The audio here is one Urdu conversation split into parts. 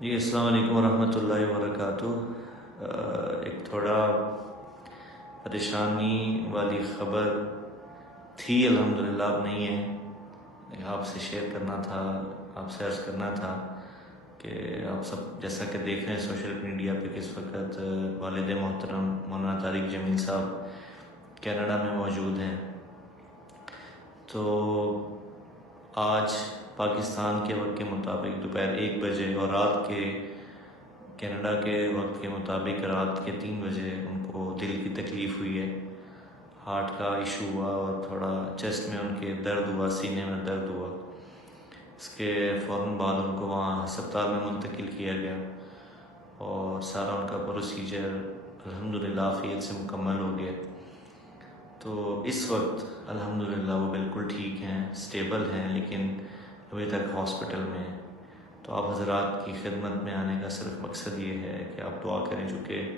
جی السلام علیکم ورحمۃ اللہ وبرکاتہ۔ ایک تھوڑا پریشانی والی خبر تھی، الحمدللہ اب نہیں ہے، آپ سے شیئر کرنا تھا، آپ سے عرض کرنا تھا کہ آپ سب جیسا کہ دیکھ رہے ہیں سوشل میڈیا پہ کس وقت والد محترم مولانا طارق جمیل صاحب کینیڈا میں موجود ہیں۔ تو آج پاکستان کے وقت کے مطابق دوپہر 1 بجے اور رات کے کینیڈا کے وقت کے مطابق رات کے 3 بجے ان کو دل کی تکلیف ہوئی ہے، ہارٹ کا ایشو ہوا اور تھوڑا چیسٹ میں ان کے درد ہوا، سینے میں درد ہوا۔ اس کے فوراً بعد ان کو وہاں ہسپتال میں منتقل کیا گیا اور سارا ان کا پروسیجر الحمدللہ عافیت سے مکمل ہو گیا۔ تو اس وقت الحمدللہ وہ بالکل ٹھیک ہیں، سٹیبل ہیں، لیکن ابھی تک ہاسپٹل میں ہیں۔ تو آپ حضرات کی خدمت میں آنے کا صرف مقصد یہ ہے کہ آپ دعا کریں، چونکہ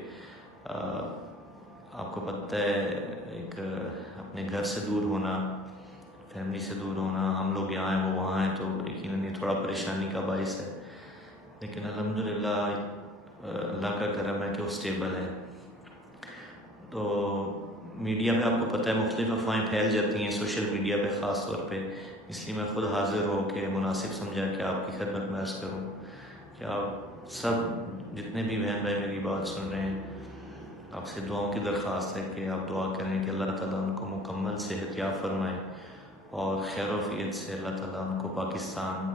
آپ کو پتہ ہے ایک اپنے گھر سے دور ہونا، فیملی سے دور ہونا، ہم لوگ یہاں ہیں وہ وہاں ہیں، تو یقیناً یہ تھوڑا پریشانی کا باعث ہے، لیکن الحمدللہ اللہ کا کرم ہے کہ وہ سٹیبل ہے۔ تو میڈیا میں آپ کو پتہ ہے مختلف افواہیں پھیل جاتی ہیں سوشل میڈیا پہ خاص طور پہ، اس لیے میں خود حاضر ہو کے مناسب سمجھا کہ آپ کی خدمت میں عرض کروں کہ آپ سب جتنے بھی بہن بھائی میری بات سن رہے ہیں، آپ سے دعاؤں کی درخواست ہے کہ آپ دعا کریں کہ اللہ تعالیٰ ان کو مکمل صحت یاب فرمائے اور خیر و عافیت سے اللہ تعالیٰ ان کو پاکستان